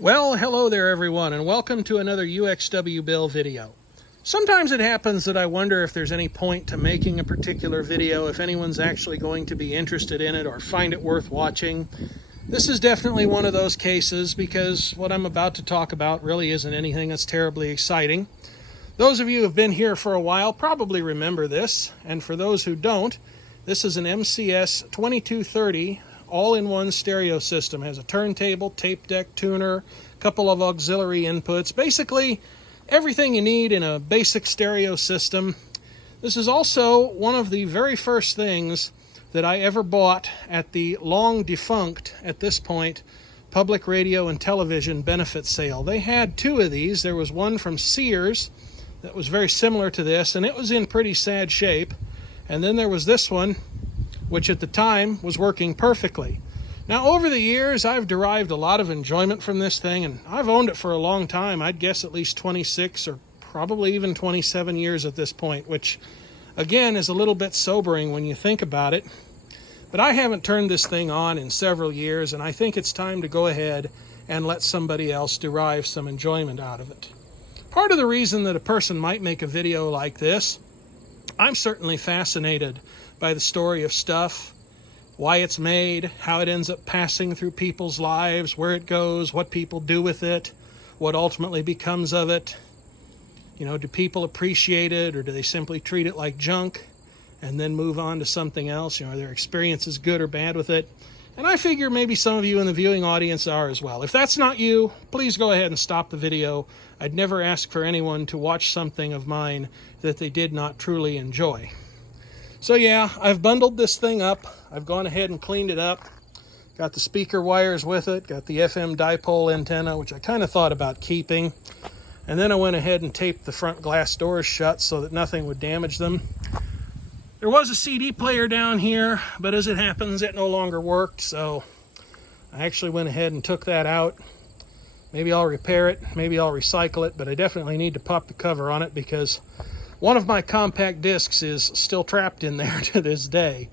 Well, hello there everyone, and welcome to another UXW Bill video. Sometimes it happens that I wonder if there's any point to making a particular video, if anyone's actually going to be interested in it or find it worth watching. This is definitely one of those cases because what I'm about to talk about really isn't anything that's terribly exciting. Those of you who have been here for a while probably remember this, and for those who don't, this is an MCS-2230 all-in-one stereo system. It has a turntable, tape deck, tuner, a couple of auxiliary inputs, basically everything you need in a basic stereo system. This is also one of the very first things that I ever bought at the long defunct, at this point, public radio and television benefit sale. They had two of these. There was one from Sears that was very similar to this, and it was in pretty sad shape. And then there was this one, which at the time was working perfectly. Now, over the years, I've derived a lot of enjoyment from this thing, and I've owned it for a long time. I'd guess at least 26 or probably even 27 years at this point, which, again, is a little bit sobering when you think about it. But I haven't turned this thing on in several years, and I think it's time to go ahead and let somebody else derive some enjoyment out of it. Part of the reason that a person might make a video like this, I'm certainly fascinated by the story of stuff, why it's made, how it ends up passing through people's lives, where it goes, what people do with it, what ultimately becomes of it. You know, do people appreciate it, or do they simply treat it like junk and then move on to something else? You know, are their experiences good or bad with it? And I figure maybe some of you in the viewing audience are as well. If that's not you, please go ahead and stop the video. I'd never ask for anyone to watch something of mine that they did not truly enjoy. So yeah, I've bundled this thing up. I've gone ahead and cleaned it up. Got the speaker wires with it, got the FM dipole antenna, which I kind of thought about keeping. And then I went ahead and taped the front glass doors shut so that nothing would damage them. There was a CD player down here, but as it happens, it no longer worked, so I actually went ahead and took that out. Maybe I'll repair it, maybe I'll recycle it, but I definitely need to pop the cover on it because one of my compact discs is still trapped in there to this day.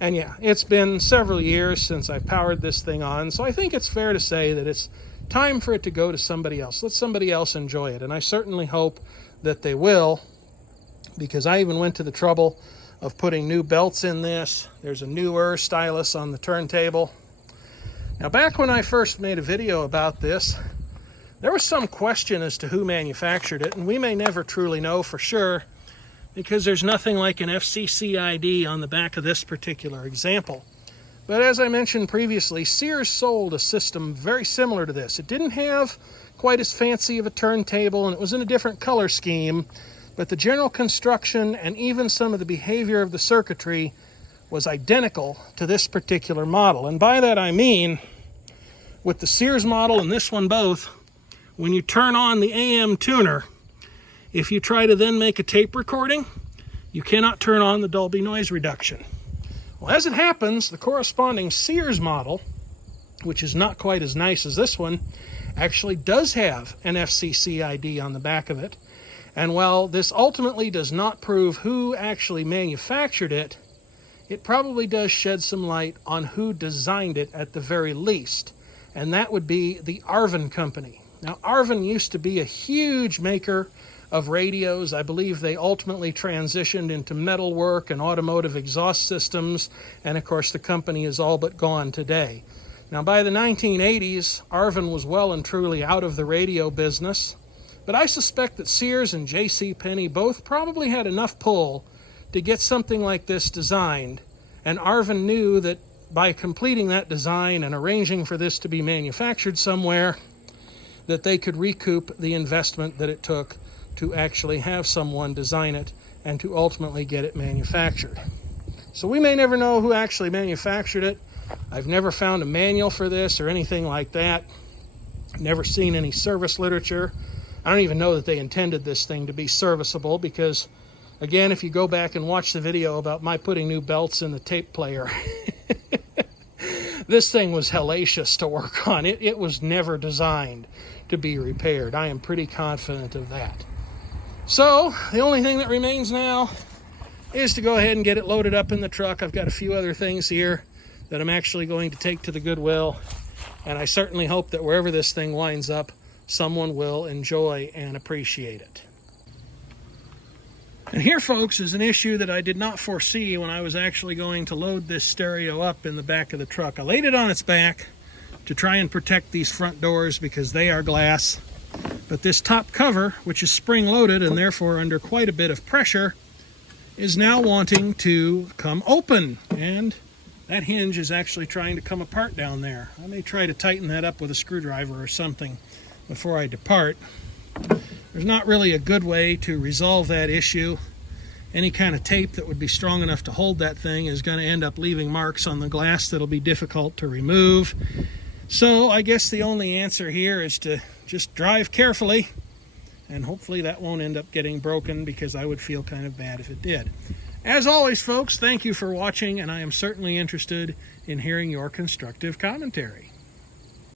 And yeah, it's been several years since I've powered this thing on, so I think it's fair to say that it's time for it to go to somebody else. Let somebody else enjoy it, and I certainly hope that they will, because I even went to the trouble of putting new belts in this. There's a newer stylus on the turntable. Now, back when I first made a video about this, there was some question as to who manufactured it, and we may never truly know for sure because there's nothing like an FCC ID on the back of this particular example. But as I mentioned previously, Sears sold a system very similar to this. It didn't have quite as fancy of a turntable, and it was in a different color scheme, but the general construction and even some of the behavior of the circuitry was identical to this particular model. And by that I mean, with the Sears model and this one both, when you turn on the AM tuner, if you try to then make a tape recording, you cannot turn on the Dolby noise reduction. Well, as it happens, the corresponding Sears model, which is not quite as nice as this one, actually does have an FCC ID on the back of it. And while this ultimately does not prove who actually manufactured it, it probably does shed some light on who designed it at the very least. And that would be the Arvin Company. Now, Arvin used to be a huge maker of radios. I believe they ultimately transitioned into metalwork and automotive exhaust systems, and of course the company is all but gone today. Now, by the 1980s, Arvin was well and truly out of the radio business, but I suspect that Sears and J.C. Penney both probably had enough pull to get something like this designed, and Arvin knew that by completing that design and arranging for this to be manufactured somewhere, that they could recoup the investment that it took to actually have someone design it and to ultimately get it manufactured. So we may never know who actually manufactured it. I've never found a manual for this or anything like that. Never seen any service literature. I don't even know that they intended this thing to be serviceable because, again, if you go back and watch the video about my putting new belts in the tape player, this thing was hellacious to work on. It was never designed to be repaired. I am pretty confident of that. So the only thing that remains now is to go ahead and get it loaded up in the truck. I've got a few other things here that I'm actually going to take to the Goodwill And I certainly hope that wherever this thing winds up, someone will enjoy and appreciate it. And here, folks, is an issue that I did not foresee when I was actually going to load this stereo up in the back of the truck. I laid it on its back to try and protect these front doors because they are glass. But this top cover, which is spring-loaded and therefore under quite a bit of pressure, is now wanting to come open. And that hinge is actually trying to come apart down there. I may try to tighten that up with a screwdriver or something before I depart. There's not really a good way to resolve that issue. Any kind of tape that would be strong enough to hold that thing is going to end up leaving marks on the glass that'll be difficult to remove. So I guess the only answer here is to just drive carefully, and hopefully that won't end up getting broken, because I would feel kind of bad if it did. As always, folks, thank you for watching, and I am certainly interested in hearing your constructive commentary.